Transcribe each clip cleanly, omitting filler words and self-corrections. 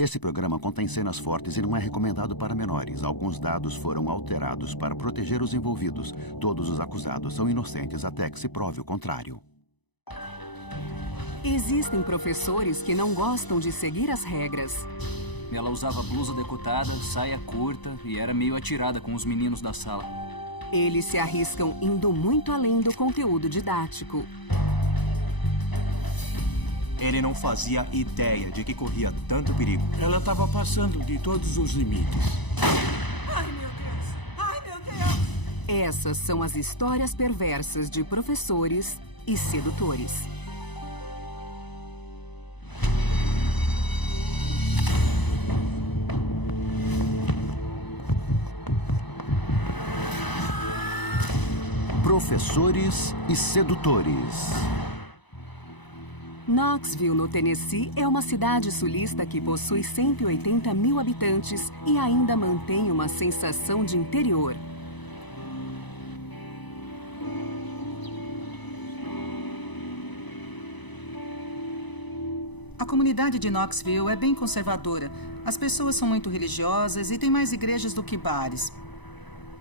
Esse programa contém cenas fortes e não é recomendado para menores. Alguns dados foram alterados para proteger os envolvidos. Todos os acusados são inocentes até que se prove o contrário. Existem professores que não gostam de seguir as regras. Ela usava blusa decotada, saia curta e era meio atirada com os meninos da sala. Eles se arriscam indo muito além do conteúdo didático. Ele não fazia ideia de que corria tanto perigo. Ela estava passando de todos os limites. Ai, meu Deus! Ai, meu Deus! Essas são as histórias perversas de professores e sedutores. Professores e sedutores. Knoxville, no Tennessee, é uma cidade sulista que possui 180 mil habitantes e ainda mantém uma sensação de interior. A comunidade de Knoxville é bem conservadora. As pessoas são muito religiosas e tem mais igrejas do que bares.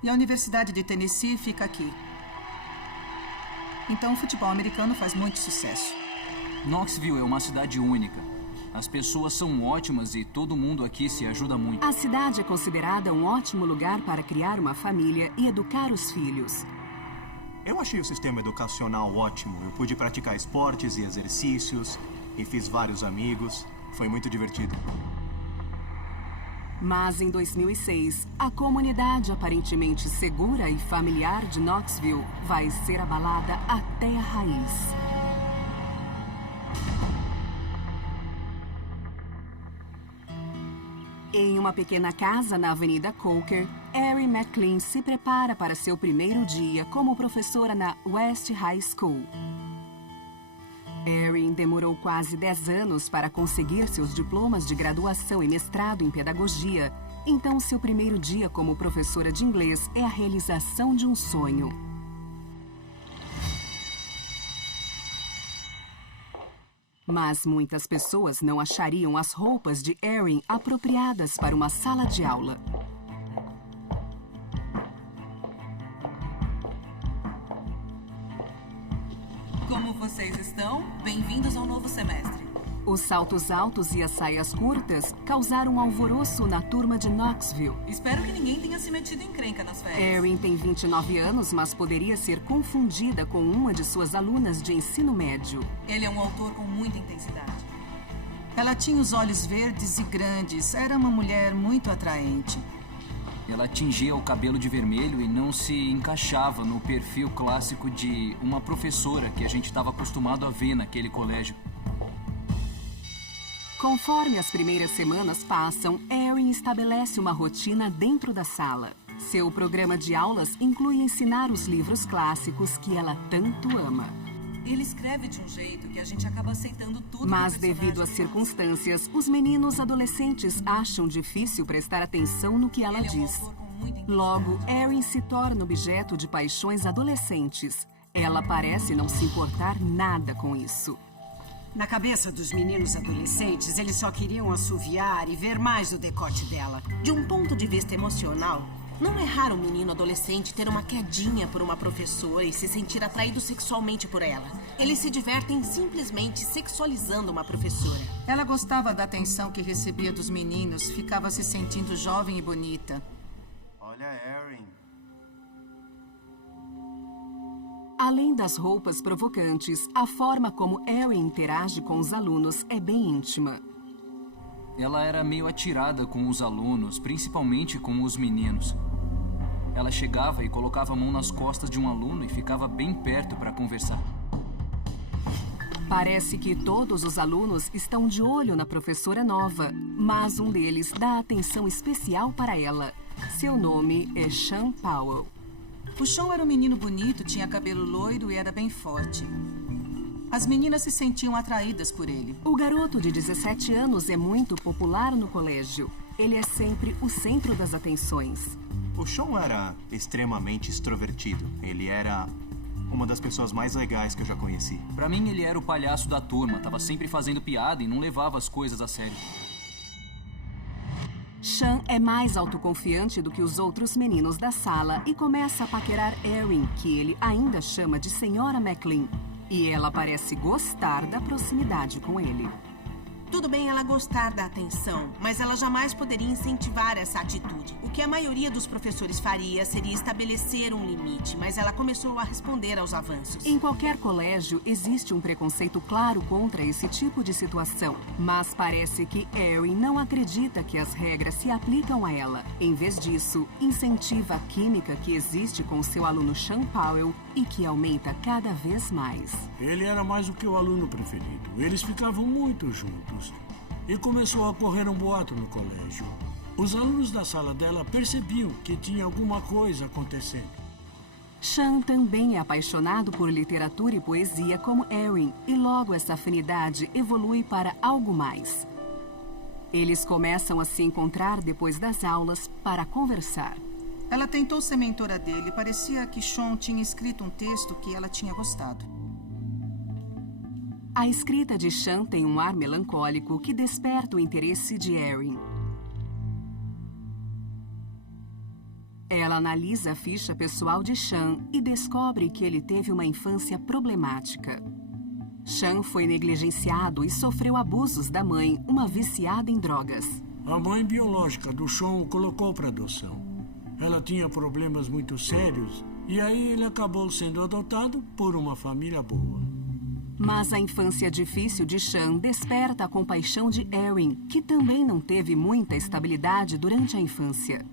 E a Universidade de Tennessee fica aqui. Então o futebol americano faz muito sucesso. Knoxville é uma cidade única. As pessoas são ótimas e todo mundo aqui se ajuda muito. A cidade é considerada um ótimo lugar para criar uma família e educar os filhos. Eu achei o sistema educacional ótimo. Eu pude praticar esportes e exercícios e fiz vários amigos. Foi muito divertido. Mas em 2006, a comunidade aparentemente segura e familiar de Knoxville vai ser abalada até a raiz. Em uma pequena casa na Avenida Coker, Erin McLean se prepara para seu primeiro dia como professora na West High School. Erin demorou quase 10 anos para conseguir seus diplomas de graduação e mestrado em pedagogia, então seu primeiro dia como professora de inglês é a realização de um sonho. Mas muitas pessoas não achariam as roupas de Erin apropriadas para uma sala de aula. Como vocês estão? Bem-vindos ao novo semestre. Os saltos altos e as saias curtas causaram um alvoroço na turma de Knoxville. Espero que ninguém tenha se metido em encrenca nas férias. Erin tem 29 anos, mas poderia ser confundida com uma de suas alunas de ensino médio. Ele é um autor com muita intensidade. Ela tinha os olhos verdes e grandes. Era uma mulher muito atraente. Ela tingia o cabelo de vermelho e não se encaixava no perfil clássico de uma professora que a gente estava acostumado a ver naquele colégio. Conforme as primeiras semanas passam, Erin estabelece uma rotina dentro da sala. Seu programa de aulas inclui ensinar os livros clássicos que ela tanto ama. Ele escreve de um jeito que a gente acaba aceitando tudo. Mas devido às circunstâncias, os meninos adolescentes acham difícil prestar atenção no que ela diz. Logo, Erin se torna objeto de paixões adolescentes. Ela parece não se importar nada com isso. Na cabeça dos meninos adolescentes, eles só queriam assoviar e ver mais o decote dela. De um ponto de vista emocional, não é raro um menino adolescente ter uma quedinha por uma professora e se sentir atraído sexualmente por ela. Eles se divertem simplesmente sexualizando uma professora. Ela gostava da atenção que recebia dos meninos, ficava se sentindo jovem e bonita. Olha, Erin. Além das roupas provocantes, a forma como Erin interage com os alunos é bem íntima. Ela era meio atirada com os alunos, principalmente com os meninos. Ela chegava e colocava a mão nas costas de um aluno e ficava bem perto para conversar. Parece que todos os alunos estão de olho na professora nova, mas um deles dá atenção especial para ela. Seu nome é Sean Powell. O Sean era um menino bonito, tinha cabelo loiro e era bem forte. As meninas se sentiam atraídas por ele. O garoto de 17 anos é muito popular no colégio. Ele é sempre o centro das atenções. O Sean era extremamente extrovertido. Ele era uma das pessoas mais legais que eu já conheci. Pra mim, ele era o palhaço da turma. Tava sempre fazendo piada e não levava as coisas a sério. Sean é mais autoconfiante do que os outros meninos da sala e começa a paquerar Erin, que ele ainda chama de Senhora McLean. E ela parece gostar da proximidade com ele. Tudo bem ela gostar da atenção, mas ela jamais poderia incentivar essa atitude. O que a maioria dos professores faria seria estabelecer um limite, mas ela começou a responder aos avanços. Em qualquer colégio, existe um preconceito claro contra esse tipo de situação. Mas parece que Erin não acredita que as regras se aplicam a ela. Em vez disso, incentiva a química que existe com seu aluno Sean Powell e que aumenta cada vez mais. Ele era mais do que o aluno preferido. Eles ficavam muito juntos. E começou a correr um boato no colégio. Os alunos da sala dela percebiam que tinha alguma coisa acontecendo. Sean também é apaixonado por literatura e poesia como Erin, e logo essa afinidade evolui para algo mais. Eles começam a se encontrar depois das aulas para conversar. Ela tentou ser mentora dele. Parecia que Sean tinha escrito um texto que ela tinha gostado. A escrita de Sean tem um ar melancólico que desperta o interesse de Erin. Ela analisa a ficha pessoal de Sean e descobre que ele teve uma infância problemática. Sean foi negligenciado e sofreu abusos da mãe, uma viciada em drogas. A mãe biológica do Sean o colocou para adoção. Ela tinha problemas muito sérios e aí ele acabou sendo adotado por uma família boa. Mas a infância difícil de Sean desperta a compaixão de Erin, que também não teve muita estabilidade durante a infância.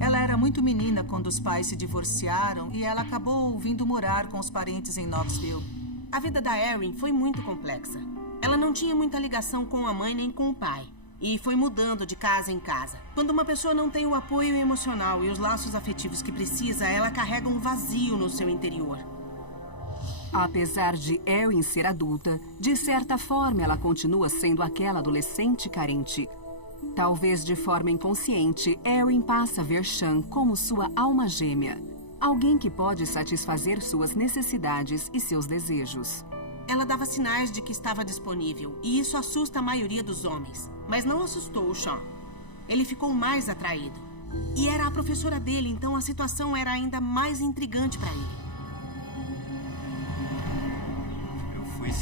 Ela era muito menina quando os pais se divorciaram e ela acabou vindo morar com os parentes em Knoxville. A vida da Erin foi muito complexa. Ela não tinha muita ligação com a mãe nem com o pai. E foi mudando de casa em casa. Quando uma pessoa não tem o apoio emocional e os laços afetivos que precisa, ela carrega um vazio no seu interior. Apesar de Erin ser adulta, de certa forma ela continua sendo aquela adolescente carente. Talvez de forma inconsciente, Erin passa a ver Sean como sua alma gêmea. Alguém que pode satisfazer suas necessidades e seus desejos. Ela dava sinais de que estava disponível, e isso assusta a maioria dos homens. Mas não assustou o Sean. Ele ficou mais atraído. E era a professora dele, então a situação era ainda mais intrigante para ele.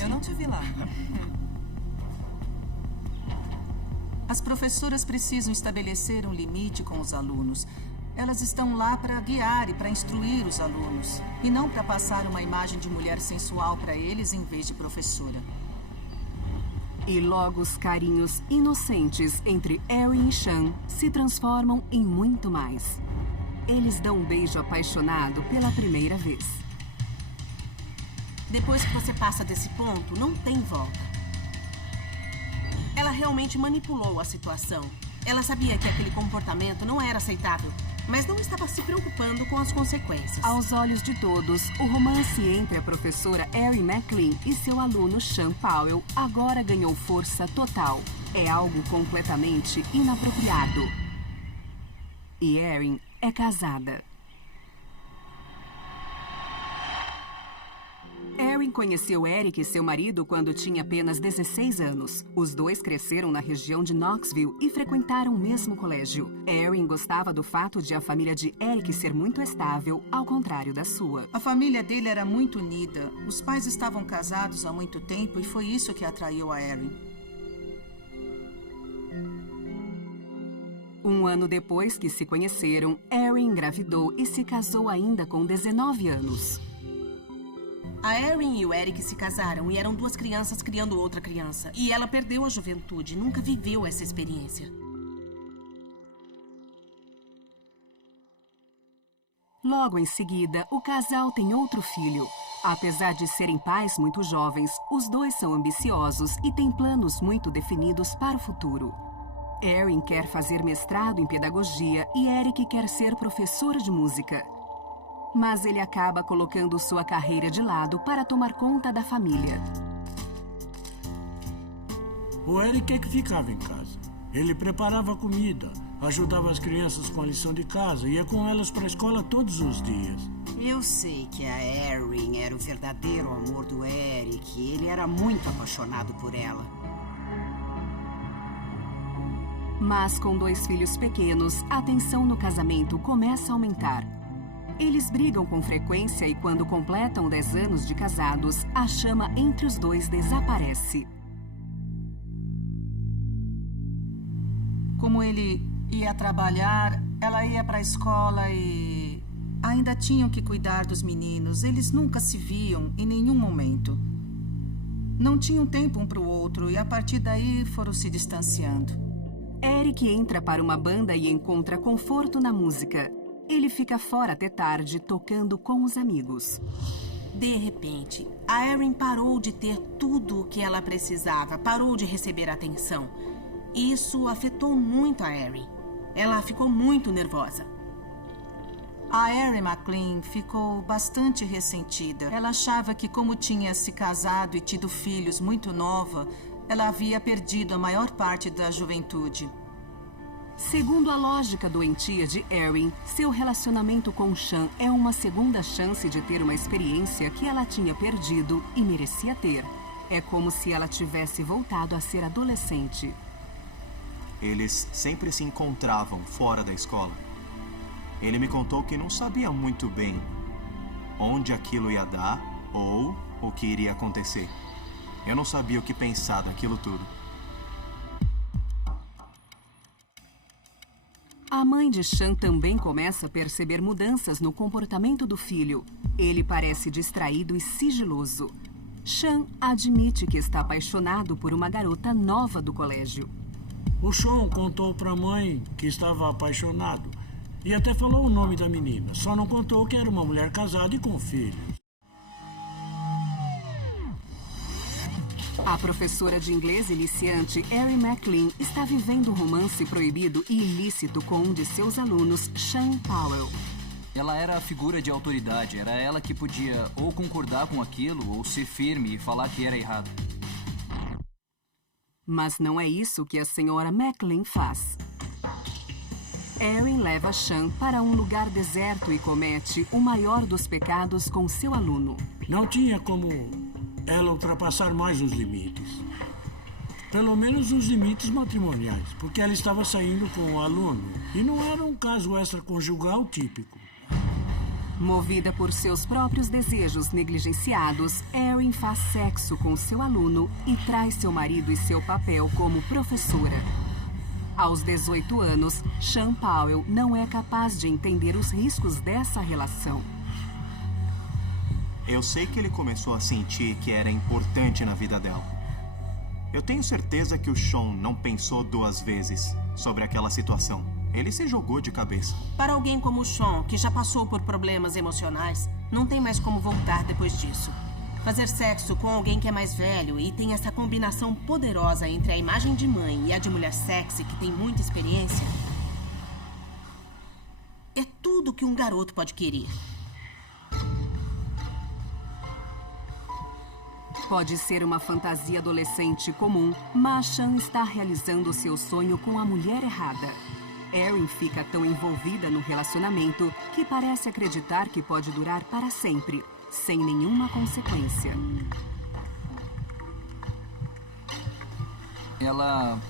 Eu não te vi lá. As professoras precisam estabelecer um limite com os alunos. Elas estão lá para guiar e para instruir os alunos. E não para passar uma imagem de mulher sensual para eles em vez de professora. E logo os carinhos inocentes entre Erin e Sean se transformam em muito mais. Eles dão um beijo apaixonado pela primeira vez. Depois que você passa desse ponto, não tem volta. Ela realmente manipulou a situação. Ela sabia que aquele comportamento não era aceitável, mas não estava se preocupando com as consequências. Aos olhos de todos, o romance entre a professora Erin McLean e seu aluno Sean Powell agora ganhou força total. É algo completamente inapropriado. E Erin é casada. Erin conheceu Eric e seu marido quando tinha apenas 16 anos. Os dois cresceram na região de Knoxville e frequentaram o mesmo colégio. Erin gostava do fato de a família de Eric ser muito estável, ao contrário da sua. A família dele era muito unida. Os pais estavam casados há muito tempo e foi isso que atraiu a Erin. Um ano depois que se conheceram, Erin engravidou e se casou ainda com 19 anos. A Erin e o Eric se casaram e eram duas crianças criando outra criança. E ela perdeu a juventude, nunca viveu essa experiência. Logo em seguida, o casal tem outro filho. Apesar de serem pais muito jovens, os dois são ambiciosos e têm planos muito definidos para o futuro. Erin quer fazer mestrado em pedagogia e Eric quer ser professor de música. Mas ele acaba colocando sua carreira de lado para tomar conta da família. O Eric é que ficava em casa. Ele preparava comida, ajudava as crianças com a lição de casa e ia com elas para a escola todos os dias. Eu sei que a Erin era o verdadeiro amor do Eric. Ele era muito apaixonado por ela. Mas com 2 filhos pequenos, a tensão no casamento começa a aumentar. Eles brigam com frequência e quando completam 10 anos de casados, a chama entre os dois desaparece. Como ele ia trabalhar, ela ia para a escola e ainda tinham que cuidar dos meninos. Eles nunca se viam em nenhum momento. Não tinham tempo um para o outro e a partir daí foram se distanciando. Eric entra para uma banda e encontra conforto na música. Ele fica fora até tarde, tocando com os amigos. De repente, a Erin parou de ter tudo o que ela precisava, parou de receber atenção. Isso afetou muito a Erin. Ela ficou muito nervosa. A Erin McLean ficou bastante ressentida. Ela achava que, como tinha se casado e tido filhos muito nova, ela havia perdido a maior parte da juventude. Segundo a lógica doentia de Erin, seu relacionamento com Sean é uma segunda chance de ter uma experiência que ela tinha perdido e merecia ter. É como se ela tivesse voltado a ser adolescente. Eles sempre se encontravam fora da escola. Ele me contou que não sabia muito bem onde aquilo ia dar ou o que iria acontecer. Eu não sabia o que pensar daquilo tudo. A mãe de Sean também começa a perceber mudanças no comportamento do filho. Ele parece distraído e sigiloso. Sean admite que está apaixonado por uma garota nova do colégio. O Sean contou para a mãe que estava apaixonado e até falou o nome da menina. Só não contou que era uma mulher casada e com filhos. A professora de inglês iniciante Erin McLean está vivendo um romance proibido e ilícito com um de seus alunos, Sean Powell. Ela era a figura de autoridade. Era ela que podia ou concordar com aquilo ou ser firme e falar que era errado. Mas não é isso que a senhora McLean faz. Erin leva Sean para um lugar deserto e comete o maior dos pecados com seu aluno. Não tinha como ela ultrapassar mais os limites. Pelo menos os limites matrimoniais, porque ela estava saindo com o aluno. E não era um caso extraconjugal típico. Movida por seus próprios desejos negligenciados, Erin faz sexo com seu aluno e trai seu marido e seu papel como professora. Aos 18 anos, Sean Powell não é capaz de entender os riscos dessa relação. Eu sei que ele começou a sentir que era importante na vida dela. Eu tenho certeza que o Sean não pensou 2 vezes sobre aquela situação. Ele se jogou de cabeça. Para alguém como o Sean, que já passou por problemas emocionais, não tem mais como voltar depois disso. Fazer sexo com alguém que é mais velho e tem essa combinação poderosa entre a imagem de mãe e a de mulher sexy que tem muita experiência é tudo que um garoto pode querer. Pode ser uma fantasia adolescente comum, mas Sean está realizando seu sonho com a mulher errada. Erin fica tão envolvida no relacionamento que parece acreditar que pode durar para sempre, sem nenhuma consequência. Ela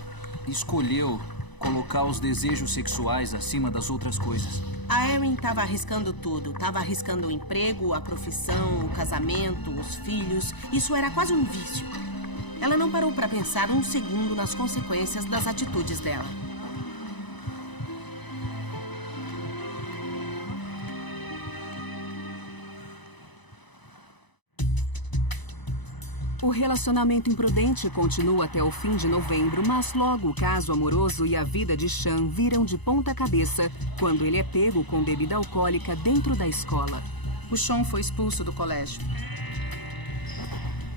escolheu colocar os desejos sexuais acima das outras coisas. A Erin estava arriscando tudo. Estava arriscando o emprego, a profissão, o casamento, os filhos. Isso era quase um vício. Ela não parou para pensar um segundo nas consequências das atitudes dela. O relacionamento imprudente continua até o fim de novembro, mas logo o caso amoroso e a vida de Sean viram de ponta cabeça quando ele é pego com bebida alcoólica dentro da escola. O Sean foi expulso do colégio.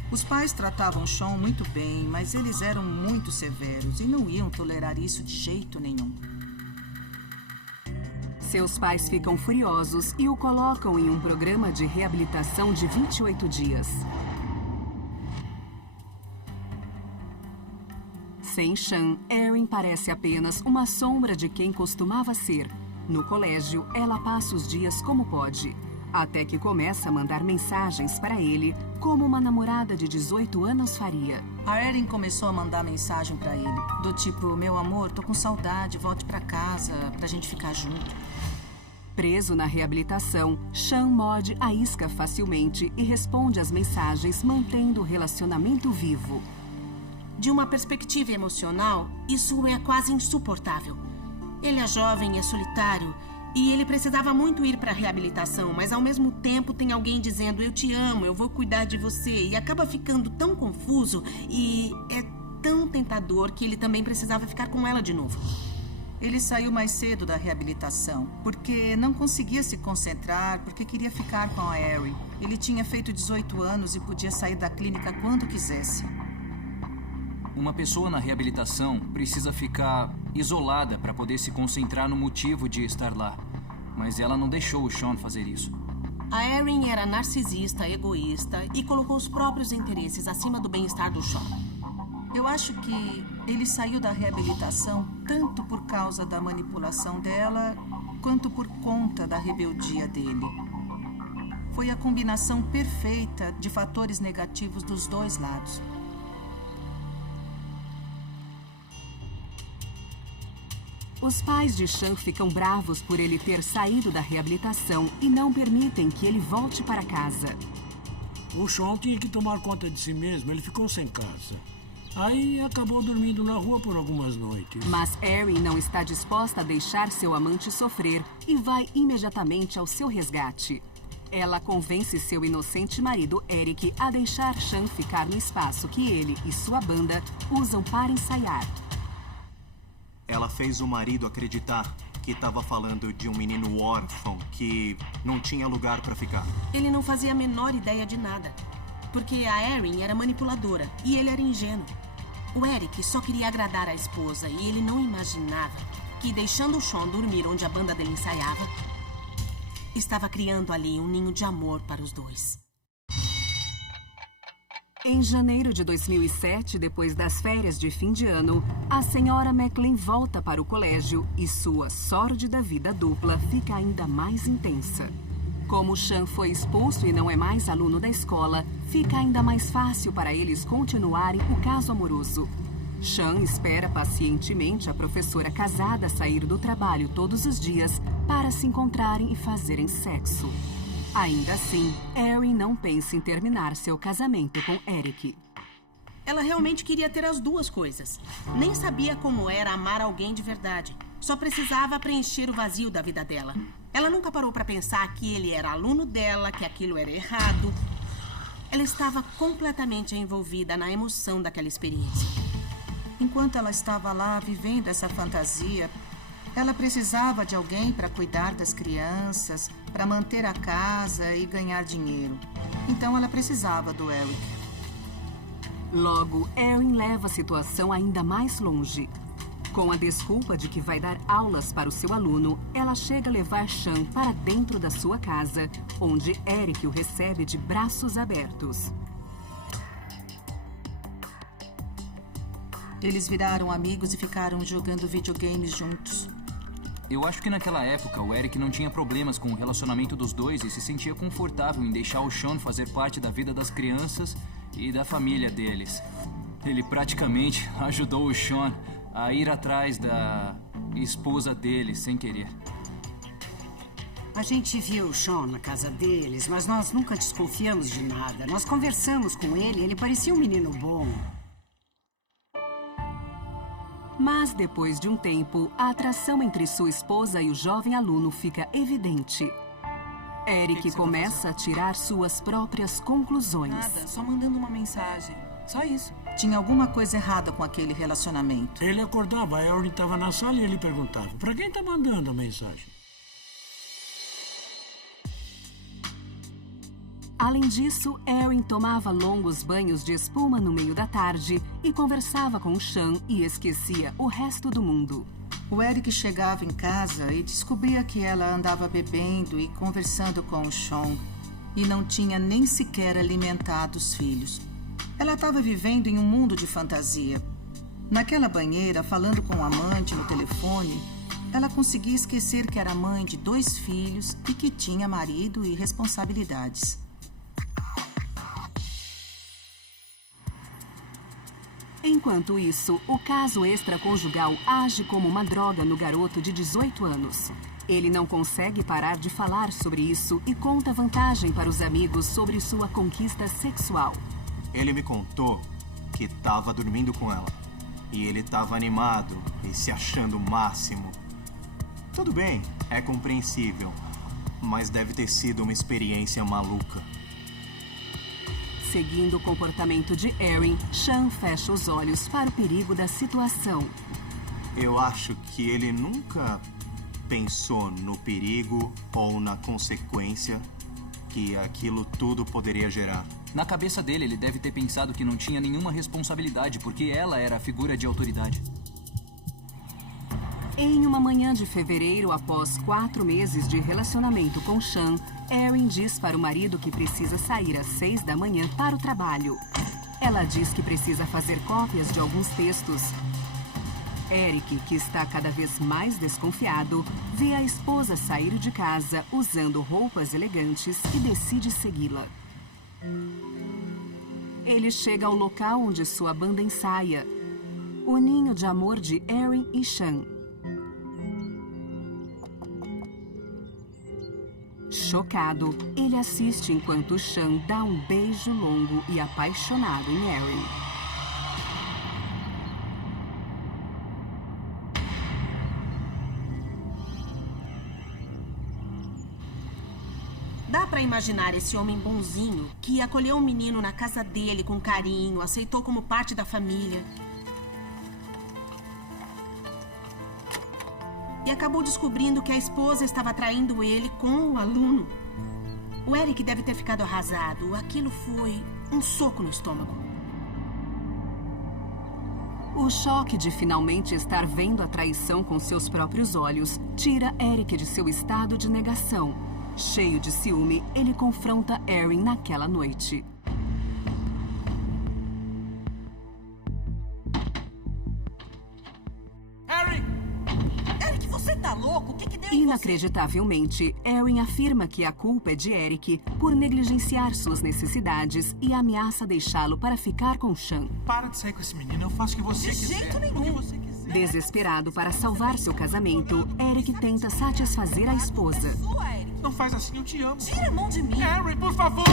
Os pais tratavam Sean muito bem, mas eles eram muito severos e não iam tolerar isso de jeito nenhum. Seus pais ficam furiosos e o colocam em um programa de reabilitação de 28 dias. Sem Sean, Erin parece apenas uma sombra de quem costumava ser. No colégio, ela passa os dias como pode. Até que começa a mandar mensagens para ele, como uma namorada de 18 anos faria. A Erin começou a mandar mensagem para ele, do tipo: meu amor, tô com saudade, volte para casa pra gente ficar junto. Preso na reabilitação, Sean morde a isca facilmente e responde às mensagens, mantendo o relacionamento vivo. De uma perspectiva emocional, isso é quase insuportável. Ele é jovem, é solitário, e ele precisava muito ir para a reabilitação, mas ao mesmo tempo tem alguém dizendo: eu te amo, eu vou cuidar de você, e acaba ficando tão confuso e é tão tentador que ele também precisava ficar com ela de novo. Ele saiu mais cedo da reabilitação, porque não conseguia se concentrar, porque queria ficar com a Erin. Ele tinha feito 18 anos e podia sair da clínica quando quisesse. Uma pessoa na reabilitação precisa ficar isolada para poder se concentrar no motivo de estar lá. Mas ela não deixou o Sean fazer isso. A Erin era narcisista, egoísta e colocou os próprios interesses acima do bem-estar do Sean. Eu acho que ele saiu da reabilitação tanto por causa da manipulação dela, quanto por conta da rebeldia dele. Foi a combinação perfeita de fatores negativos dos dois lados. Os pais de Sean ficam bravos por ele ter saído da reabilitação e não permitem que ele volte para casa. O Sean tinha que tomar conta de si mesmo, ele ficou sem casa. Aí acabou dormindo na rua por algumas noites. Mas Erin não está disposta a deixar seu amante sofrer e vai imediatamente ao seu resgate. Ela convence seu inocente marido Eric a deixar Sean ficar no espaço que ele e sua banda usam para ensaiar. Ela fez o marido acreditar que estava falando de um menino órfão que não tinha lugar para ficar. Ele não fazia a menor ideia de nada, porque a Erin era manipuladora e ele era ingênuo. O Eric só queria agradar a esposa e ele não imaginava que, deixando o Sean dormir onde a banda dele ensaiava, estava criando ali um ninho de amor para os dois. Em janeiro de 2007, depois das férias de fim de ano, a senhora McLean volta para o colégio e sua sórdida vida dupla fica ainda mais intensa. Como Sean foi expulso e não é mais aluno da escola, fica ainda mais fácil para eles continuarem o caso amoroso. Sean espera pacientemente a professora casada sair do trabalho todos os dias para se encontrarem e fazerem sexo. Ainda assim, Erin não pensa em terminar seu casamento com Eric. Ela realmente queria ter as duas coisas. Nem sabia como era amar alguém de verdade. Só precisava preencher o vazio da vida dela. Ela nunca parou para pensar que ele era aluno dela, que aquilo era errado. Ela estava completamente envolvida na emoção daquela experiência. Enquanto ela estava lá vivendo essa fantasia, ela precisava de alguém para cuidar das crianças, para manter a casa e ganhar dinheiro. Então ela precisava do Eric. Logo, Erin leva a situação ainda mais longe. Com a desculpa de que vai dar aulas para o seu aluno, ela chega a levar Sean para dentro da sua casa, onde Eric o recebe de braços abertos. Eles viraram amigos e ficaram jogando videogames juntos. Eu acho que naquela época o Eric não tinha problemas com o relacionamento dos dois e se sentia confortável em deixar o Sean fazer parte da vida das crianças e da família deles. Ele praticamente ajudou o Sean a ir atrás da esposa dele sem querer. A gente viu o Sean na casa deles, mas nós nunca desconfiamos de nada. Nós conversamos com ele, ele parecia um menino bom. Mas, depois de um tempo, a atração entre sua esposa e o jovem aluno fica evidente. Eric começa a tirar suas próprias conclusões. Nada, só mandando uma mensagem. Só isso. Tinha alguma coisa errada com aquele relacionamento. Ele acordava, a Erin estava na sala e ele perguntava: "Para quem está mandando a mensagem?" Além disso, Erin tomava longos banhos de espuma no meio da tarde e conversava com o Sean e esquecia o resto do mundo. O Eric chegava em casa e descobria que ela andava bebendo e conversando com o Sean e não tinha nem sequer alimentado os filhos. Ela estava vivendo em um mundo de fantasia. Naquela banheira, falando com o amante no telefone, ela conseguia esquecer que era mãe de 2 filhos e que tinha marido e responsabilidades. Enquanto isso, o caso extraconjugal age como uma droga no garoto de 18 anos. Ele não consegue parar de falar sobre isso e conta vantagem para os amigos sobre sua conquista sexual. Ele me contou que estava dormindo com ela. E ele estava animado e se achando o máximo. Tudo bem, é compreensível. Mas deve ter sido uma experiência maluca. Seguindo o comportamento de Erin, Sean fecha os olhos para o perigo da situação. Eu acho que ele nunca pensou no perigo ou na consequência que aquilo tudo poderia gerar. Na cabeça dele, ele deve ter pensado que não tinha nenhuma responsabilidade, porque ela era a figura de autoridade. Em uma manhã de fevereiro, após 4 meses de relacionamento com Sean, Erin diz para o marido que precisa sair às 6 da manhã para o trabalho. Ela diz que precisa fazer cópias de alguns textos. Eric, que está cada vez mais desconfiado, vê a esposa sair de casa usando roupas elegantes e decide segui-la. Ele chega ao local onde sua banda ensaia, o ninho de amor de Erin e Sean. Chocado, ele assiste enquanto Sean dá um beijo longo e apaixonado em Erin. Dá pra imaginar esse homem bonzinho que acolheu um menino na casa dele com carinho, aceitou como parte da família. E acabou descobrindo que a esposa estava traindo ele com o aluno. O Eric deve ter ficado arrasado. Aquilo foi um soco no estômago. O choque de finalmente estar vendo a traição com seus próprios olhos tira Eric de seu estado de negação. Cheio de ciúme, ele confronta Erin naquela noite. Eric, você tá louco? O que deu em você? Inacreditavelmente, Erin afirma que a culpa é de Eric por negligenciar suas necessidades e ameaça deixá-lo para ficar com Sean. Para de sair com esse menino, eu faço o que você quiser. De jeito nenhum. O que você quiser. Desesperado para salvar seu casamento, Eric tenta satisfazer a esposa. Não faz assim, eu te amo. Tira a mão de mim. Harry, por favor!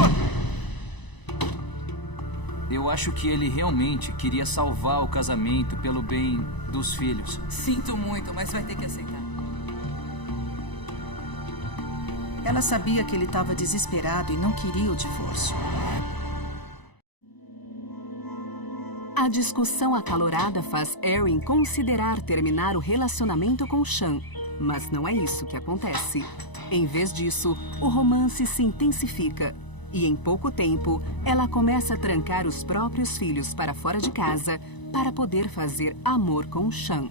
Eu acho que ele realmente queria salvar o casamento pelo bem dos filhos. Sinto muito, mas vai ter que aceitar. Ela sabia que ele estava desesperado e não queria o divórcio. A discussão acalorada faz Erin considerar terminar o relacionamento com Sean, mas não é isso que acontece. Em vez disso, o romance se intensifica e, em pouco tempo, ela começa a trancar os próprios filhos para fora de casa para poder fazer amor com Sean.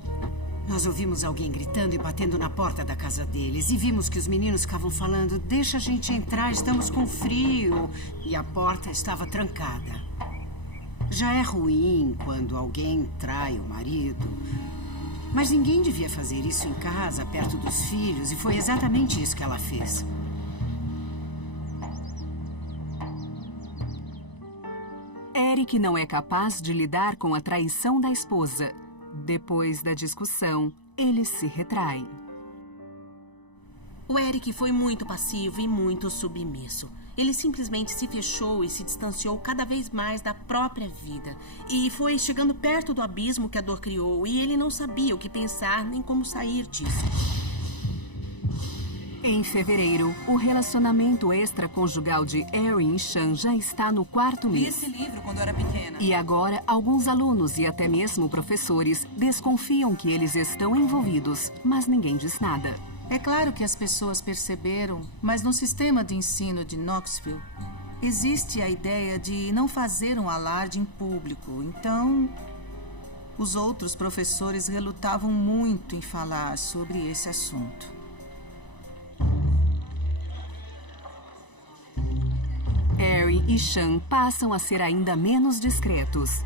Nós ouvimos alguém gritando e batendo na porta da casa deles e vimos que os meninos ficavam falando: deixa a gente entrar, estamos com frio. E a porta estava trancada. Já é ruim quando alguém trai o marido. Mas ninguém devia fazer isso em casa, perto dos filhos, e foi exatamente isso que ela fez. Eric não é capaz de lidar com a traição da esposa. Depois da discussão, ele se retrai. O Eric foi muito passivo e muito submisso. Ele simplesmente se fechou e se distanciou cada vez mais da própria vida. E foi chegando perto do abismo que a dor criou, e ele não sabia o que pensar nem como sair disso. Em fevereiro, o relacionamento extraconjugal de Erin e Sean já está no 4º Li mês. esse livro quando eu era pequena. E agora, alguns alunos e até mesmo professores desconfiam que eles estão envolvidos, mas ninguém diz nada. É claro que as pessoas perceberam, mas no sistema de ensino de Knoxville, existe a ideia de não fazer um alarde em público. Então, os outros professores relutavam muito em falar sobre esse assunto. Erin e Sean passam a ser ainda menos discretos.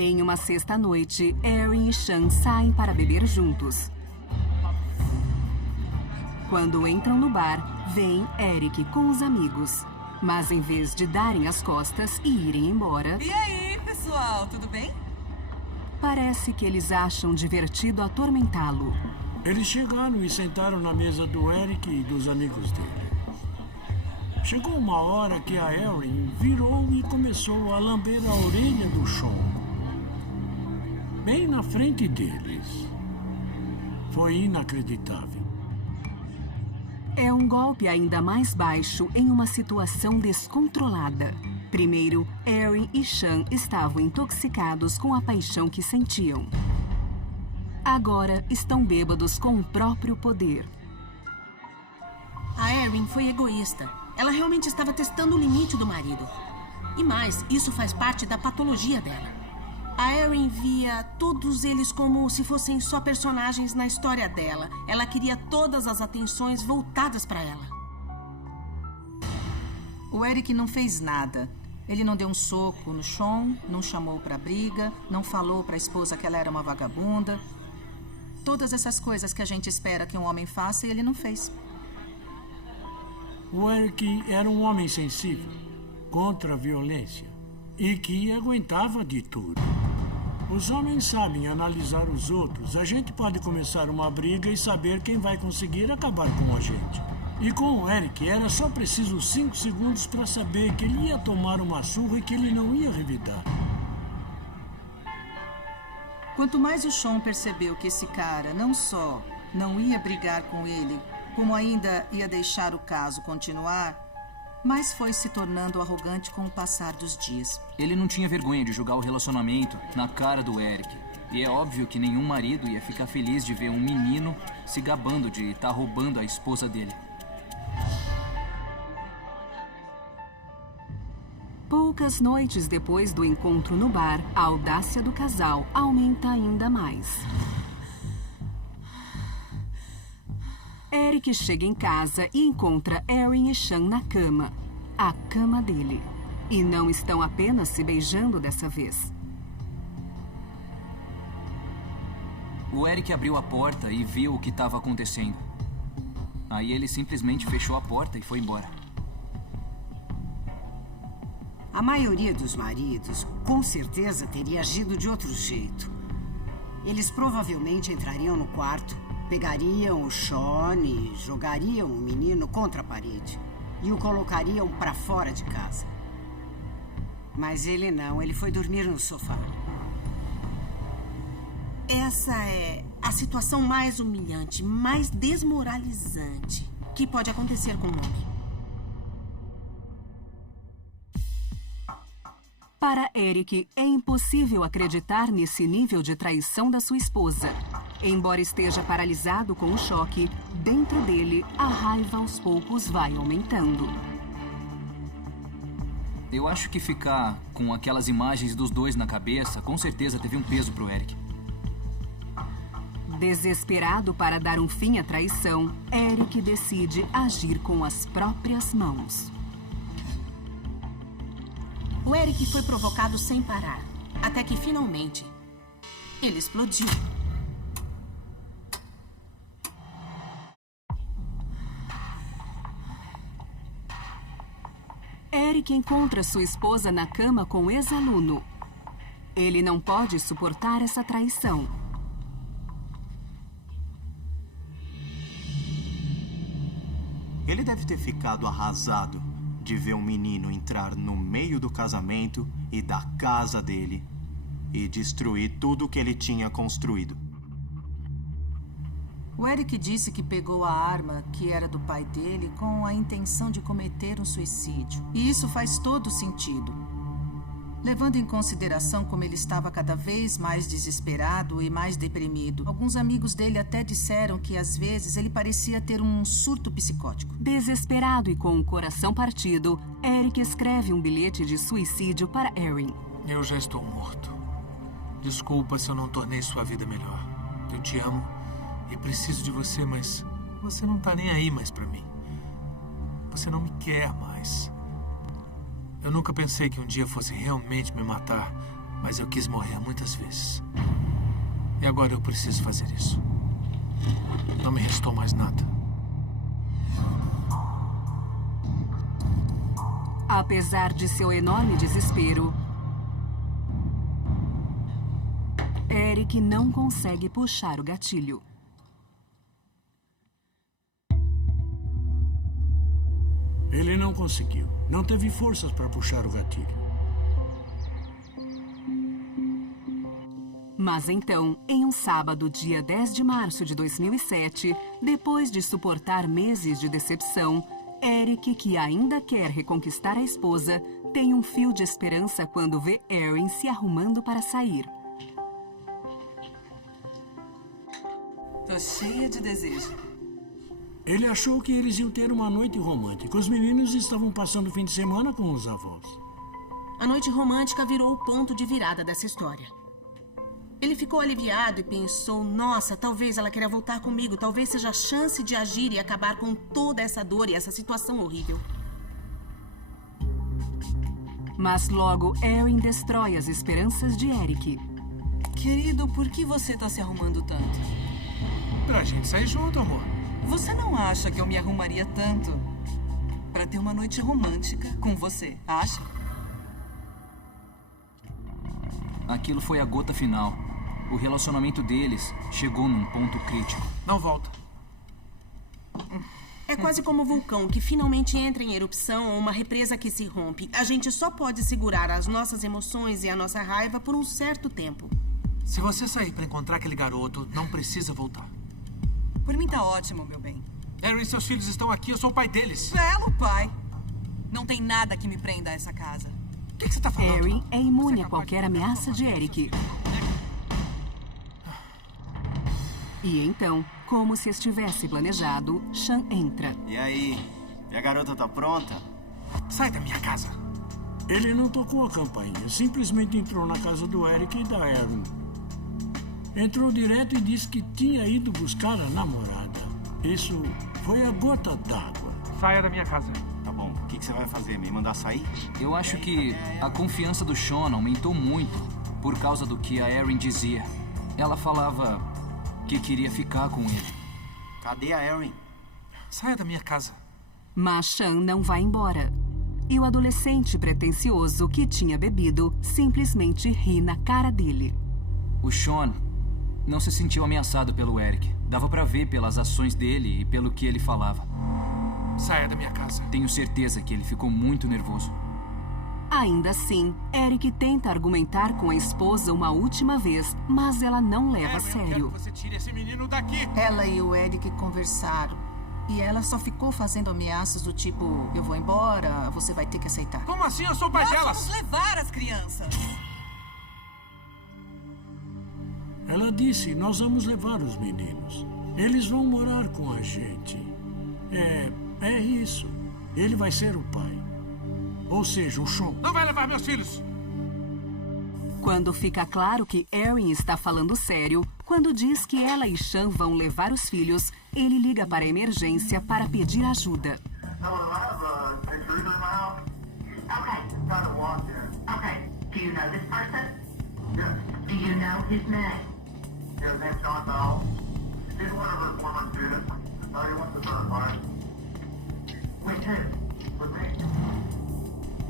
Em uma sexta-noite, Erin e Sean saem para beber juntos. Quando entram no bar, veem Eric com os amigos. Mas em vez de darem as costas e irem embora... E aí, pessoal, tudo bem? Parece que eles acham divertido atormentá-lo. Eles chegaram e sentaram na mesa do Eric e dos amigos dele. Chegou uma hora que a Erin virou e começou a lamber a orelha do Sean. Bem na frente deles. Foi inacreditável. É um golpe ainda mais baixo em uma situação descontrolada. Primeiro, Erin e Sean estavam intoxicados com a paixão que sentiam. Agora estão bêbados com o próprio poder. A Erin foi egoísta. Ela realmente estava testando o limite do marido. E mais, isso faz parte da patologia dela. A Erin via todos eles como se fossem só personagens na história dela. Ela queria todas as atenções voltadas para ela. O Eric não fez nada. Ele não deu um soco no Sean, não chamou pra briga, não falou pra esposa que ela era uma vagabunda. Todas essas coisas que a gente espera que um homem faça, ele não fez. O Eric era um homem sensível, contra a violência, e que aguentava de tudo. Os homens sabem analisar os outros. A gente pode começar uma briga e saber quem vai conseguir acabar com a gente. E com o Eric, era só preciso 5 segundos para saber que ele ia tomar uma surra e que ele não ia revidar. Quanto mais o Sean percebeu que esse cara não só não ia brigar com ele, como ainda ia deixar o caso continuar, mais foi se tornando arrogante com o passar dos dias. Ele não tinha vergonha de jogar o relacionamento na cara do Eric. E é óbvio que nenhum marido ia ficar feliz de ver um menino se gabando de estar roubando a esposa dele. Poucas noites depois do encontro no bar, a audácia do casal aumenta ainda mais. Eric chega em casa e encontra Erin e Sean na cama. A cama dele. E não estão apenas se beijando dessa vez. O Eric abriu a porta e viu o que estava acontecendo. Aí ele simplesmente fechou a porta e foi embora. A maioria dos maridos, com certeza, teria agido de outro jeito. Eles provavelmente entrariam no quarto, pegariam o Sean e jogariam o menino contra a parede. E o colocariam para fora de casa. Mas ele não, ele foi dormir no sofá. Essa é a situação mais humilhante, mais desmoralizante que pode acontecer com um homem. Para Eric, é impossível acreditar nesse nível de traição da sua esposa. Embora esteja paralisado com o choque, dentro dele, a raiva aos poucos vai aumentando. Eu acho que ficar com aquelas imagens dos dois na cabeça, com certeza teve um peso pro Eric. Desesperado para dar um fim à traição, Eric decide agir com as próprias mãos. O Eric foi provocado sem parar, até que finalmente ele explodiu. Eric encontra sua esposa na cama com o ex-aluno. Ele não pode suportar essa traição. Ele deve ter ficado arrasado de ver um menino entrar no meio do casamento e da casa dele e destruir tudo que ele tinha construído. O Eric disse que pegou a arma que era do pai dele com a intenção de cometer um suicídio. E isso faz todo sentido. Levando em consideração como ele estava cada vez mais desesperado e mais deprimido. Alguns amigos dele até disseram que, às vezes, ele parecia ter um surto psicótico. Desesperado e com o coração partido, Eric escreve um bilhete de suicídio para Erin. Eu já estou morto. Desculpa se eu não tornei sua vida melhor. Eu te amo e preciso de você, mas você não tá nem aí mais pra mim. Você não me quer mais. Eu nunca pensei que um dia fosse realmente me matar Mas eu quis morrer muitas vezes. E agora eu preciso fazer isso. Não me restou mais nada. Apesar de seu enorme desespero, Eric não consegue puxar o gatilho. Ele não conseguiu. Não teve forças para puxar o gatilho. Mas então, em um sábado, dia 10 de março de 2007, depois de suportar meses de decepção, Eric, que ainda quer reconquistar a esposa, tem um fio de esperança quando vê Erin se arrumando para sair. Tô cheia de desejo. Ele achou que eles iam ter uma noite romântica. Os meninos estavam passando o fim de semana com os avós. A noite romântica virou o ponto de virada dessa história. Ele ficou aliviado e pensou, nossa, talvez ela queira voltar comigo, talvez seja a chance de agir e acabar com toda essa dor e essa situação horrível. Mas logo, Erin destrói as esperanças de Eric. Querido, por que você tá se arrumando tanto? Pra gente sair junto, amor. Você não acha que eu me arrumaria tanto pra ter uma noite romântica com você, acha? Aquilo foi a gota final. O relacionamento deles chegou num ponto crítico. Não volta. É quase como um vulcão que finalmente entra em erupção ou uma represa que se rompe. A gente só pode segurar as nossas emoções e a nossa raiva por um certo tempo. Se você sair pra encontrar aquele garoto, não precisa voltar. Por mim tá ótimo, meu bem. Erin, seus filhos estão aqui, eu sou o pai deles. Belo pai. Não tem nada que me prenda a essa casa. O que você tá falando? Erin é imune a qualquer ameaça de Eric. E então, como se estivesse planejado, Sean entra. E aí? E a garota tá pronta? Sai da minha casa. Ele não tocou a campainha, simplesmente entrou na casa do Eric e da Erin. Entrou direto e disse que tinha ido buscar a namorada. Isso foi a gota d'água. Saia da minha casa. Tá bom, o que você vai fazer? Me mandar sair? Eu acho que a confiança do Sean aumentou muito por causa do que a Erin dizia. Ela falava que queria ficar com ele. Cadê a Erin? Saia da minha casa. Mas Sean não vai embora. E o adolescente pretensioso que tinha bebido simplesmente ri na cara dele. O Sean não se sentiu ameaçado pelo Eric. Dava pra ver pelas ações dele e pelo que ele falava. Saia da minha casa. Tenho certeza que ele ficou muito nervoso. Ainda assim, Eric tenta argumentar com a esposa uma última vez, mas ela não leva a sério. Eu quero que você tire esse menino daqui. Ela e o Eric conversaram. E ela só ficou fazendo ameaças do tipo, eu vou embora, você vai ter que aceitar. Como assim? Eu sou o pai delas. Vamos levar as crianças. Ela disse, nós vamos levar os meninos. Eles vão morar com a gente. É isso. Ele vai ser o pai. Ou seja, o Sean. Não vai levar meus filhos. Quando fica claro que Erin está falando sério, quando diz que ela e Sean vão levar os filhos, ele liga para a emergência para pedir ajuda.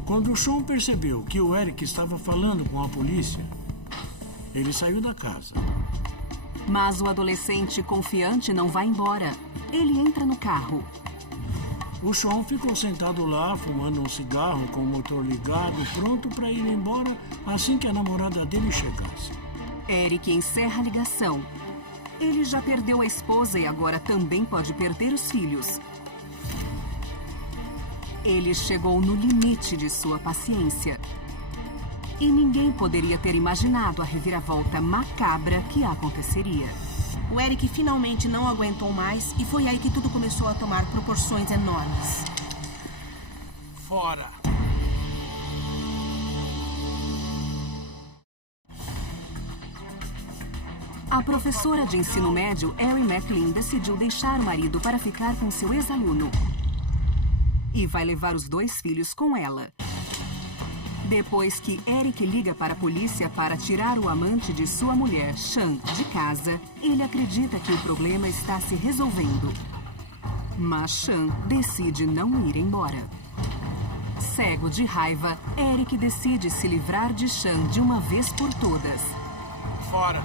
Quando o Sean percebeu que o Eric estava falando com a polícia, ele saiu da casa. Mas o adolescente confiante não vai embora. Ele entra no carro. O Sean ficou sentado lá, fumando um cigarro com o motor ligado, pronto para ir embora assim que a namorada dele chegasse. Eric encerra a ligação. Ele já perdeu a esposa e agora também pode perder os filhos. Ele chegou no limite de sua paciência. E ninguém poderia ter imaginado a reviravolta macabra que aconteceria. O Eric finalmente não aguentou mais e foi aí que tudo começou a tomar proporções enormes. Fora. A professora de ensino médio, Erin McLean, decidiu deixar o marido para ficar com seu ex-aluno. E vai levar os 2 filhos com ela. Depois que Eric liga para a polícia para tirar o amante de sua mulher, Sean, de casa, ele acredita que o problema está se resolvendo. Mas Sean decide não ir embora. Cego de raiva, Eric decide se livrar de Sean de uma vez por todas. Fora!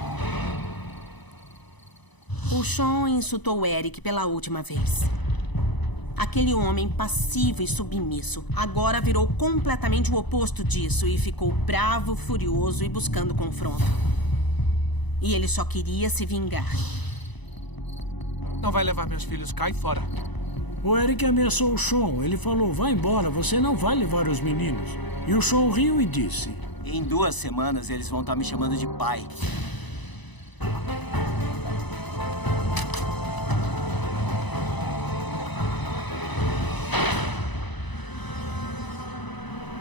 O Sean insultou Eric pela última vez. Aquele homem passivo e submisso agora virou completamente o oposto disso e ficou bravo, furioso e buscando confronto. E ele só queria se vingar. Não vai levar meus filhos, cai fora. O Eric ameaçou o Sean. Ele falou, vai embora, você não vai levar os meninos. E o Sean riu e disse... Em 2 semanas eles vão estar me chamando de pai.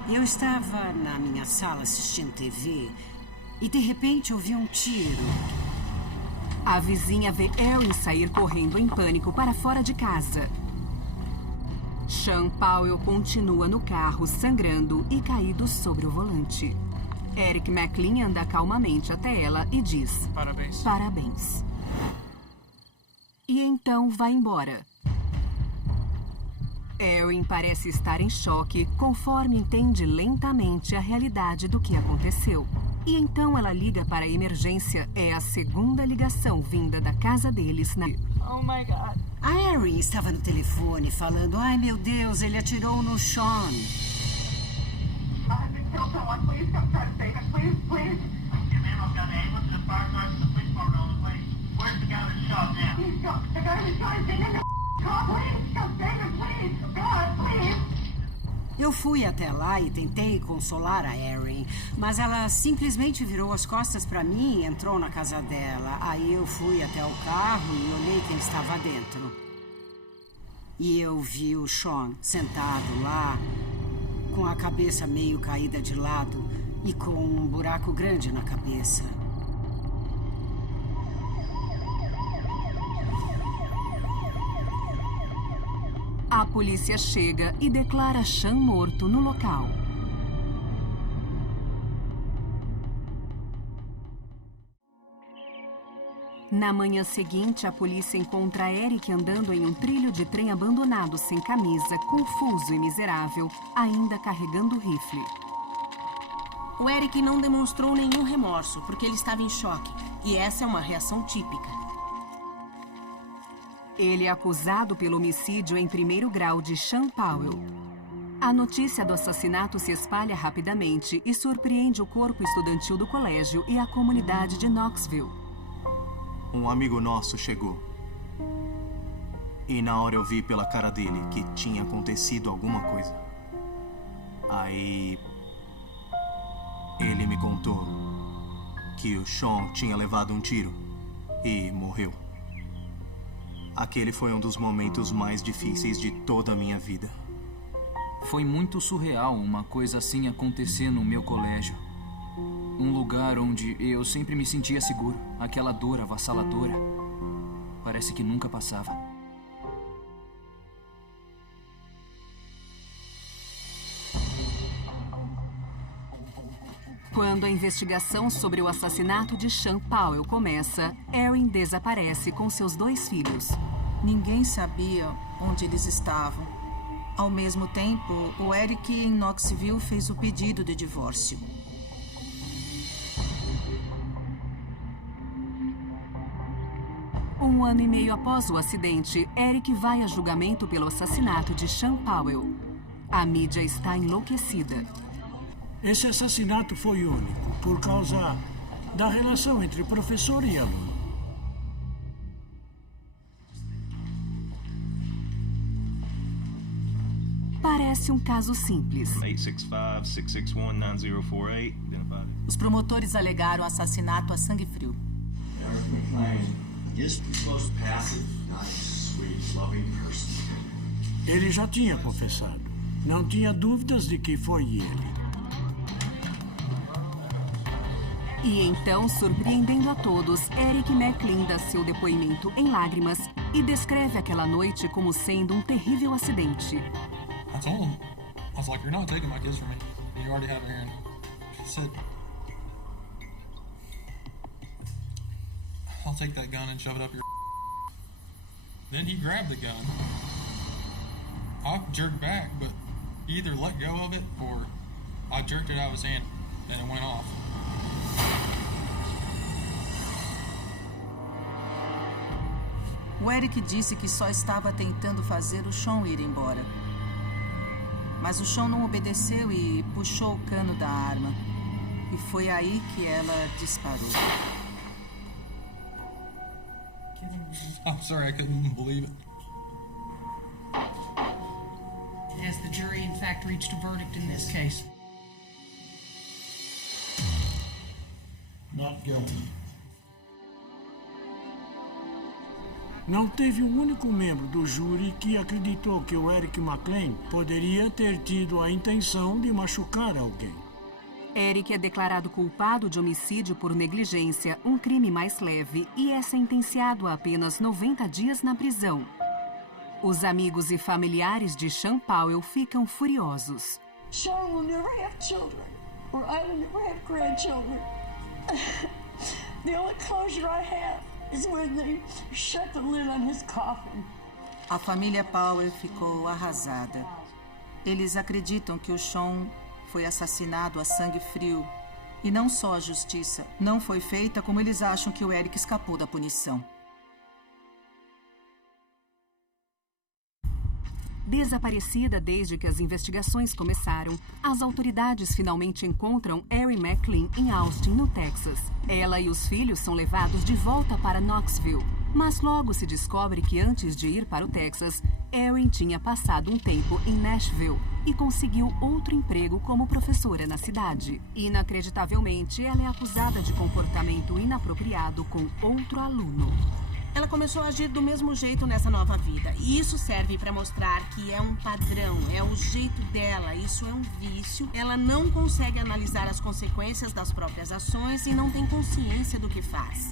Eu estava na minha sala assistindo TV e de repente ouvi um tiro. A vizinha vê Erin sair correndo em pânico para fora de casa. Sean Powell continua no carro, sangrando e caído sobre o volante. Eric McLean anda calmamente até ela e diz... Parabéns. Parabéns. E então vai embora. Erin parece estar em choque conforme entende lentamente a realidade do que aconteceu. E então ela liga para a emergência. É a segunda ligação vinda da casa deles na... Oh my God. A Erin estava no telefone falando, ai meu Deus, ele atirou no Sean. Eu fui até lá e tentei consolar a Erin, mas ela simplesmente virou as costas para mim e entrou na casa dela. Aí eu fui até o carro e olhei quem estava dentro. E eu vi o Sean sentado lá, com a cabeça meio caída de lado e com um buraco grande na cabeça. A polícia chega e declara Sean morto no local. Na manhã seguinte, a polícia encontra Eric andando em um trilho de trem abandonado, sem camisa, confuso e miserável, ainda carregando o rifle. O Eric não demonstrou nenhum remorso, porque ele estava em choque. E essa é uma reação típica. Ele é acusado pelo homicídio em 1º grau de Sean Powell. A notícia do assassinato se espalha rapidamente e surpreende o corpo estudantil do colégio e a comunidade de Knoxville. Um amigo nosso chegou. E na hora eu vi pela cara dele que tinha acontecido alguma coisa. Aí... ele me contou que o Sean tinha levado um tiro e morreu. Aquele foi um dos momentos mais difíceis de toda a minha vida. Foi muito surreal uma coisa assim acontecer no meu colégio. Um lugar onde eu sempre me sentia seguro. Aquela dor avassaladora. Parece que nunca passava. Quando a investigação sobre o assassinato de Sean Powell começa, Erin desaparece com seus 2 filhos. Ninguém sabia onde eles estavam. Ao mesmo tempo, o Eric em Knoxville fez o pedido de divórcio. Um ano e meio após o acidente, Eric vai a julgamento pelo assassinato de Sean Powell. A mídia está enlouquecida. Esse assassinato foi único, por causa da relação entre professor e aluno. Parece um caso simples. 865-661-9048. Os promotores alegaram assassinato a sangue frio. Ele já tinha confessado. Não tinha dúvidas de que foi ele. E então, surpreendendo a todos, Eric McLean dá seu depoimento em lágrimas e descreve aquela noite como sendo um terrível acidente. I told him, I was like, you're not taking my kids from me. You already have Aaron. She said, I'll take that gun and shove it up your. Then he grabbed the gun. I jerked back, but he either let go of it or I jerked it out of his hand and it went off. O Eric disse que só estava tentando fazer o Sean ir embora. Mas o Sean não obedeceu e puxou o cano da arma. E foi aí que ela disparou. I'm sorry, I couldn't believe it. Has the jury, in fact, reached a verdict in this case? Not guilty. Não teve um único membro do júri que acreditou que o Eric McLean poderia ter tido a intenção de machucar alguém. Eric é declarado culpado de homicídio por negligência, um crime mais leve, e é sentenciado a apenas 90 dias na prisão. Os amigos e familiares de Sean Powell ficam furiosos. Sean will never have children, or I will never have grandchildren. The only closure I have is when they shut the lid on his coffin. A família Powell ficou arrasada. Eles acreditam que o Sean foi assassinado a sangue frio. E não só a justiça não foi feita, como eles acham que o Eric escapou da punição. Desaparecida desde que as investigações começaram, as autoridades finalmente encontram Erin McLean em Austin, no Texas. Ela e os filhos são levados de volta para Knoxville. Mas logo se descobre que antes de ir para o Texas, Erin tinha passado um tempo em Nashville e conseguiu outro emprego como professora na cidade. Inacreditavelmente, ela é acusada de comportamento inapropriado com outro aluno. Ela começou a agir do mesmo jeito nessa nova vida. E isso serve para mostrar que é um padrão, é o jeito dela, isso é um vício. Ela não consegue analisar as consequências das próprias ações e não tem consciência do que faz.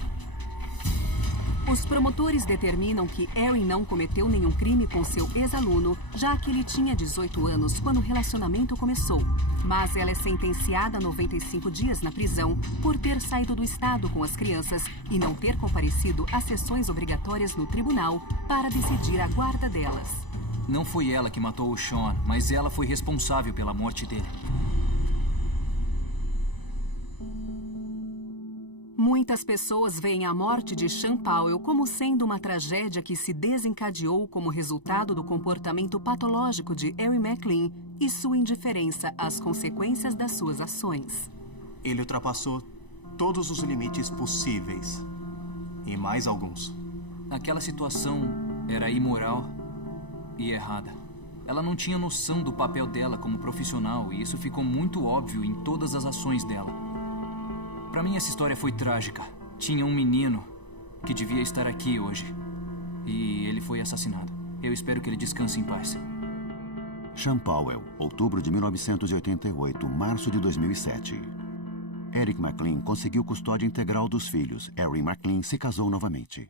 Os promotores determinam que Erin não cometeu nenhum crime com seu ex-aluno, já que ele tinha 18 anos quando o relacionamento começou. Mas ela é sentenciada a 95 dias na prisão por ter saído do estado com as crianças e não ter comparecido às sessões obrigatórias no tribunal para decidir a guarda delas. Não foi ela que matou o Sean, mas ela foi responsável pela morte dele. Muitas pessoas veem a morte de Sean Powell como sendo uma tragédia que se desencadeou como resultado do comportamento patológico de Erin McLean e sua indiferença às consequências das suas ações. Ele ultrapassou todos os limites possíveis. E mais alguns. Aquela situação era imoral e errada. Ela não tinha noção do papel dela como profissional e isso ficou muito óbvio em todas as ações dela. Para mim, essa história foi trágica. Tinha um menino que devia estar aqui hoje. E ele foi assassinado. Eu espero que ele descanse em paz. Sean Powell, outubro de 1988, março de 2007. Eric McLean conseguiu custódia integral dos filhos. Erin McLean se casou novamente.